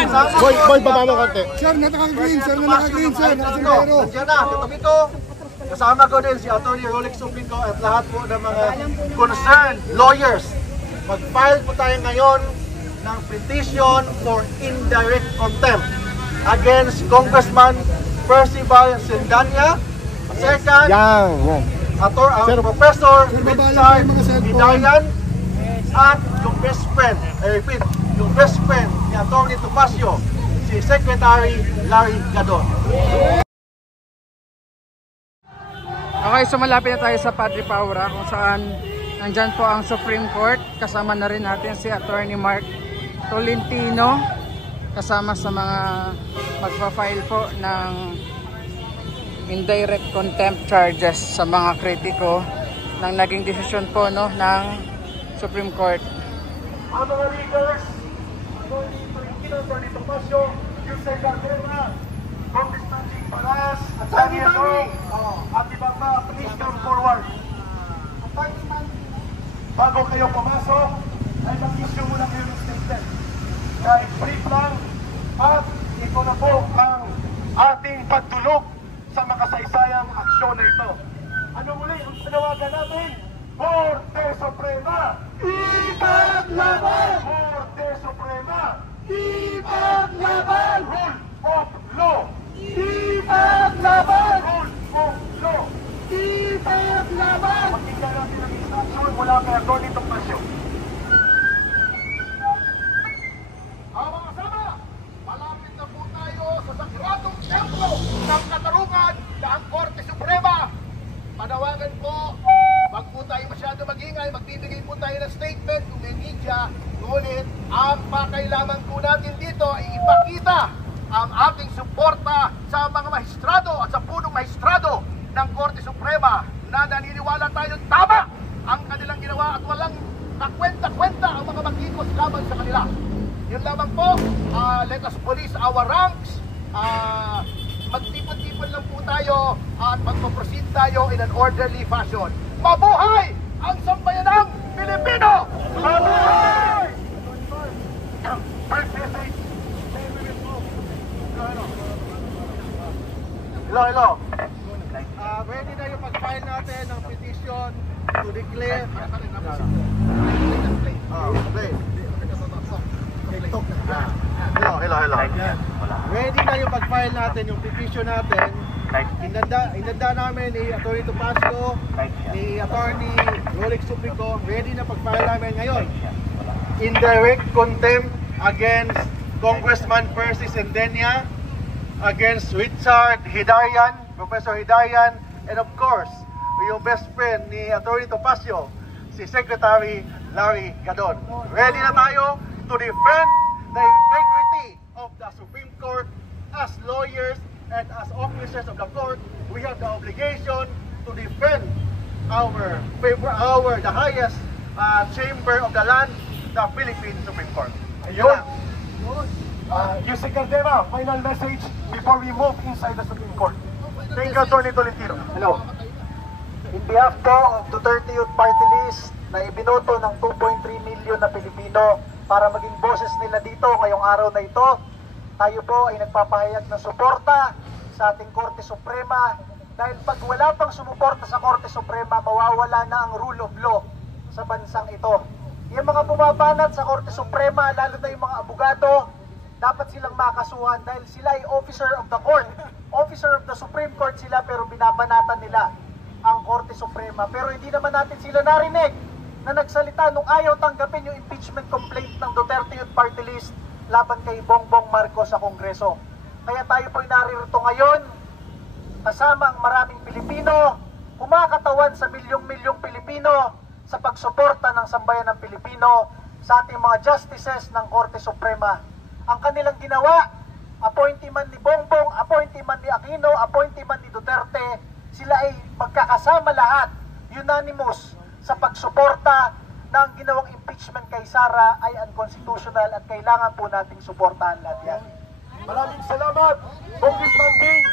lang. Boy, baba mo konti. Sir, naka-green, sir, naka-green, sir. Nandiyan na, katabi ko. Kasama ko din si Atty. Rolex Suplico at lahat po ng mga concerned lawyers. Mag-file po tayo ngayon ng petition for indirect contempt against Congressman Percival Sendanya. Second, Professor Richard Hidayan at yung best friend, I repeat, yung best friend ni Atty. Topacio, si Secretary Larry Gadon. Okay, so malapit na tayo sa Padre Paura kung saan nandyan po ang Supreme Court. Kasama na rin natin si Attorney Mark Tolentino kasama sa mga magpa-file po ng indirect contempt charges sa mga kritiko ng naging desisyon po ng Supreme Court. Ang mga leaders, Atty. Topacio, Yusek Garcera, Congressman Jing Paras, at Daniel at ibang mga, please come forward. Bago kayo pumasok, ay mag-issue muna kayo ng statement. Kahit brief lang, at ito na po ang ating pagdulog sa makasaysayang aksyon na ito. Ano muli ang panawagan natin? Korte Suprema! Ipaglaban! Korte Suprema! Ipaglaban! Rule of law! Ipaglaban! Rule of law! Ipaglaban! Pakinggan natin ang instruction mula kay Atty. Topacio. Mga kasama, malapit na po tayo sa sagradong templo ng katarungan na ang Korte Suprema. Panawagan po, wag po tayo masyado magingay, magbibigay po tayo ng statement kung may media. Ngunit, ang pakailangan po natin dito ay ipakita ang ating suporta sa mga maestrado at sa punong maestrado ng Korte Suprema na naniniwala tayo tama ang kanilang ginawa at walang kakwenta-kwenta ang mga magkikos laban sa kanila. Yun lamang po, let us police our ranks, magtipon-tipon lang po tayo at magpo-proceed tayo in an orderly fashion. Mabuhay ang sambayanang Pilipino! Mabuhay! First message. Hello. Ready na yung pag-file natin ng petition to declare. Hello. Ready na yung pag-file natin, yung petition natin. Inanda namin ni Atty. Topacio, ni Atty. Rolex Suplico. Ready na pag-file namin ngayon. Indirect contempt against Congressman Percy Sendanya, against Richard Hidayan, Professor Hidayan, and of course, yung best friend ni Atty. Topacio, si Secretary Larry Gadon. Ready na tayo to defend the integrity of the Supreme Court. As lawyers and as officers of the court, we have the obligation to defend the highest chamber of the land, the Philippine Supreme Court. Ayun. Yusek Garcera, final message before we move inside the Supreme Court. Thank you, Atty. Tolentino. Hello. In behalf po of Duterte Youth Party List na ibinoto ng 2.3 million na Pilipino para maging boses nila dito ngayong araw na ito, tayo po ay nagpapahayag ng suporta sa ating Korte Suprema dahil pag wala pang sumuporta sa Korte Suprema, mawawala na ang rule of law sa bansang ito. Yung mga bumabanat sa Korte Suprema, lalo na yung mga abogado, dapat silang makasuhan dahil sila ay officer of the court. Officer of the Supreme Court sila pero binabanatan nila ang Korte Suprema. Pero hindi naman natin sila narinig na nagsalita nung ayaw tanggapin yung impeachment complaint ng Duterte Youth Party List laban kay Bongbong Marcos sa Kongreso. Kaya tayo po'y naririto ngayon kasama ang maraming Pilipino, kumakatawan sa milyong-milyong Pilipino sa pagsuporta ng sambayan ng Pilipino sa ating mga justices ng Korte Suprema. Ang kanilang ginawa, appointee man ni Bongbong, appointee man ni Aquino, appointee man ni Duterte, sila ay magkakasama lahat, unanimous, sa pagsuporta na ang ginawang impeachment kay Sara ay unconstitutional at kailangan po nating suportahan lahat yan. Maraming salamat, Congressman King,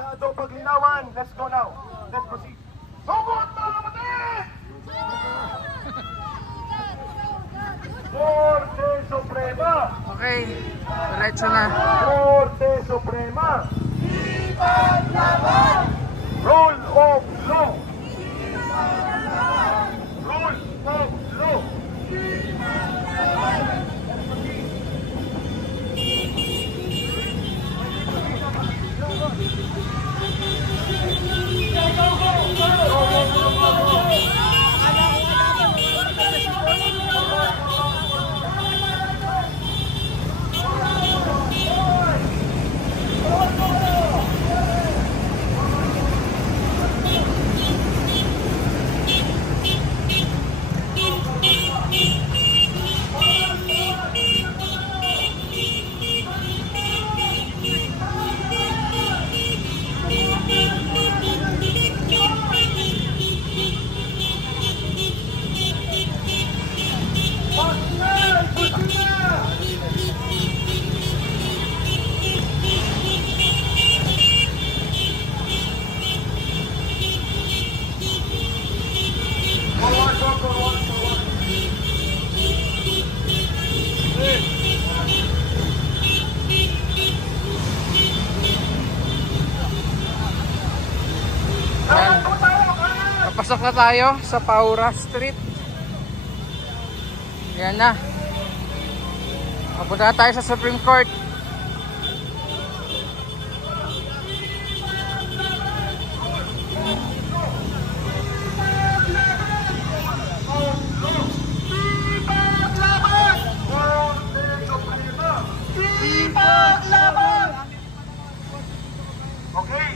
Kado Paglinawan. Let's go now. Let's proceed. Sumot mga kapatid! Korte Suprema! Okay, diretso na. Korte Suprema. Rule of law. Rule of law. Yan. Papasok na tayo sa Paura Street. Yan na. Papunta na tayo sa Supreme Court. Okay.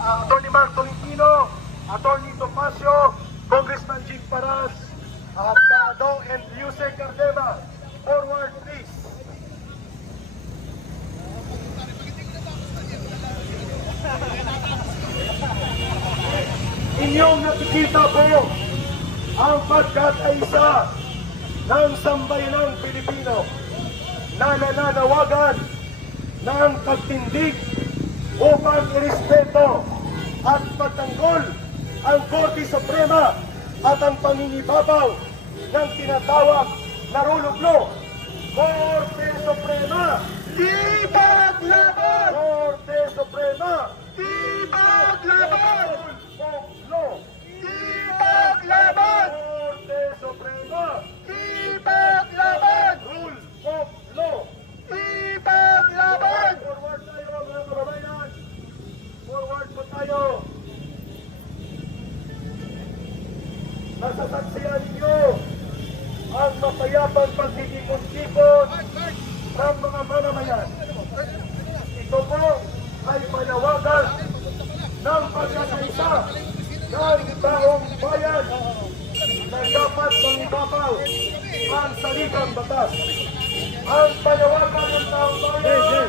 Attorney Mark Tolentino, Attorney Topacio, Congressman Jing Paras, Dado and Yusek Cardema. Forward, please. Inyong nakikita po ang pagkakaisa ng sambayanang Pilipino na nananawagan ng pagtindig upang irespeto at pagtanggol ang Korte Suprema at ang panginibabaw ng tinatawag na rule of law. Korte Suprema, ipaglaban! Korte Suprema, ipaglaban! Rule of law, ipaglaban! Korte Suprema, ipaglaban! Rule of law, ipaglaban! Forward tayo mga kababayan! Forward po tayo! Nasasaksihan ninyo ang mapayapang pagtitipon-tipon ng mga mamamayan. Ito po ay panawagan ng pagkakaisa ng taong bayan na dapat mangibabaw ang saligang batas. Ang panawagan ng taong bayan,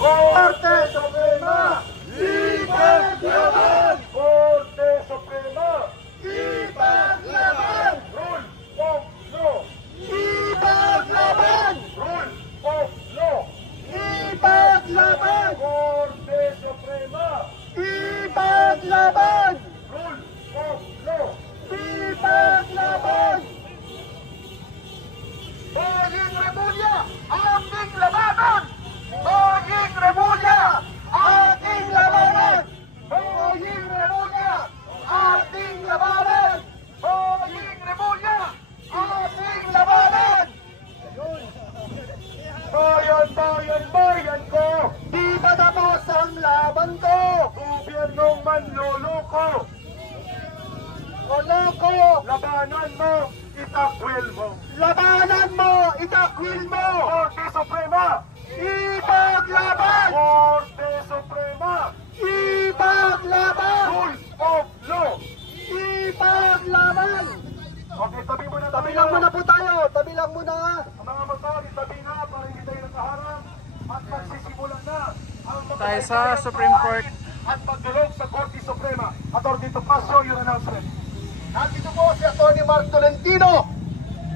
Korte Suprema, ipaglaban! Korte Suprema, ipaglaban! Rule of law, ipaglaban! Rule of law, ipaglaban! Korte Suprema, ipaglaban! Rule of law, ipaglaban! Boying Remulla, ating labanan! Boying Remulla, ating labanan! Boying Remulla, ating labanan! Boying Remulla, ating labanan! Bayan, bayan, bayan ko! Di ba tapos ang laban ko? Gobyernong manloloko! Loloko! Labanan mo, itakwil mo! Labanan mo, itakwil mo! Korte Suprema! Ipaglaban! Korte Suprema! Ipaglaban! Rule of law! Ipaglaban! Okay, tabi muna tayo. Tabi lang muna po tayo. Tabi lang muna. Ang mga motor, tabi nga para hindi tayo nakaharap. At magsisimulan na ang Tayo sa Supreme Court. at pagdulog sa Korte Suprema. Attorney Topacio, your announcement. Nandito po si Attorney Mark Tolentino.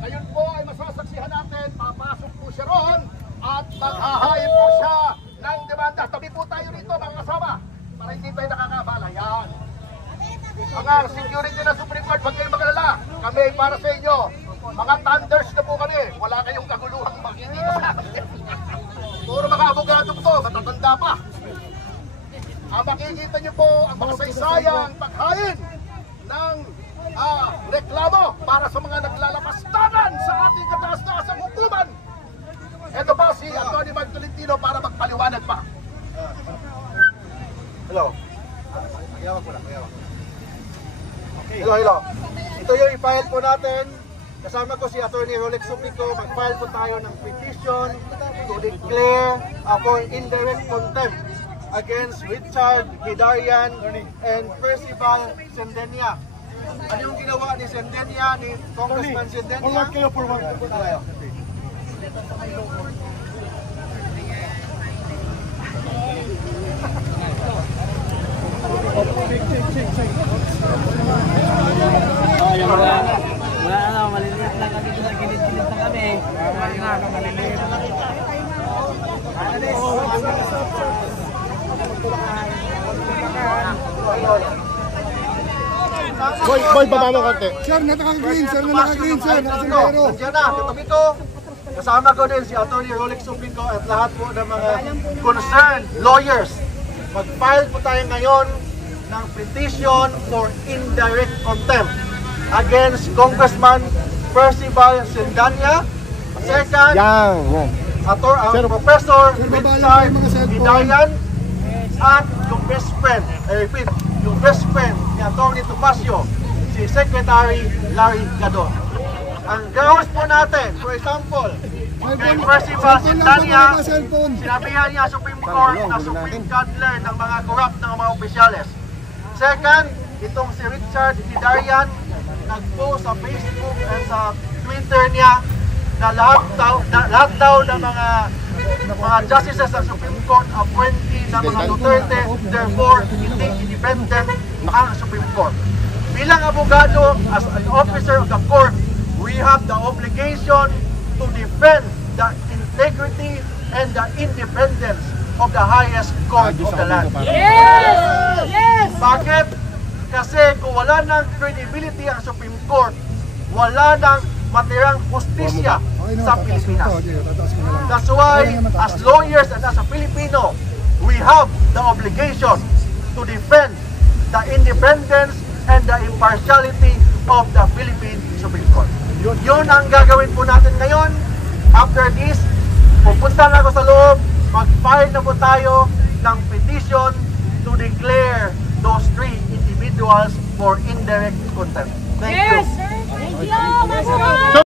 Ngayon po ay masasaksihan natin. Papasok po siya roon at maghahain po siya ng demanda. Tabi po tayo rito mga kasama para hindi tayo nakakabala. Yan. Mga security ng Supreme Court, huwag kayong magalala. Kami ay para sa inyo. Mga thunders na po kami. Wala kayong kaguluhang makikita sa akin. Puro mga abogado to, matatanda pa. Ang makikita niyo po ang mga saysayang paghain ng reklamo para sa mga naglalapastangan sa ating kataas-taasang hukuman. Ito po si Atty. Mark Tolentino para magpaliwanag pa. Hello. Hello. Ito yung i-file po natin. Kasama ko si Atty. Rolex Suplico. Mag-file po tayo ng petition to declare for indirect contempt against Richard Hidarian and Percival Sendenia. Ano yung ginawa ni Sendenia, ni Congressman Sendenia? Forward kayo, forward. Maliliit lang kami doon sa gilid-gilid na kami. Maliliit. Boy, baba mo konti. Sir, naka-green, sir, naka-green, sir, naka-sombrero. Nandiyan na, katabi ko. Kasama ko din si Atty. Rolex Suplico at lahat po ng mga concerned lawyers. Mag-file po tayo ngayon ng petition for indirect contempt against Congressman Percival Sendenia. Second, Yan. Professor Sir, baba lang Richard tayo mga cellphone. Hidarian at yung best friend, yung best friend ni Atty. Topacio, si Secretary Larry Gadon. Ang gawin po natin, for example, kay Percival Sendenia, sinabihan niya Supreme Court na Supreme Cuddler ng mga corrupt ng mga opisyales. Second, itong si Richard Hidarian, nag-post sa Facebook at sa Twitter niya na lahat daw ng mga justices ng Supreme Court appointee ng mga Duterte, therefore hindi independent ang Supreme Court. Bilang abogado, as an officer of the court, we have the obligation to defend the integrity and the independence of the highest court of the land. Yes! Yes! Bakit? Kasi kung wala ng credibility ang Supreme Court, wala ng matirang justisya sa Pilipinas. That's why, as lawyers and as a Filipino, we have the obligation to defend the independence and the impartiality of the Philippine Supreme Court. Yun ang gagawin po natin ngayon. After this, pupunta na ako sa loob, mag-file na po tayo ng petition to declare those three individuals for indirect contempt. Thank you. Yes! Thank you, Master!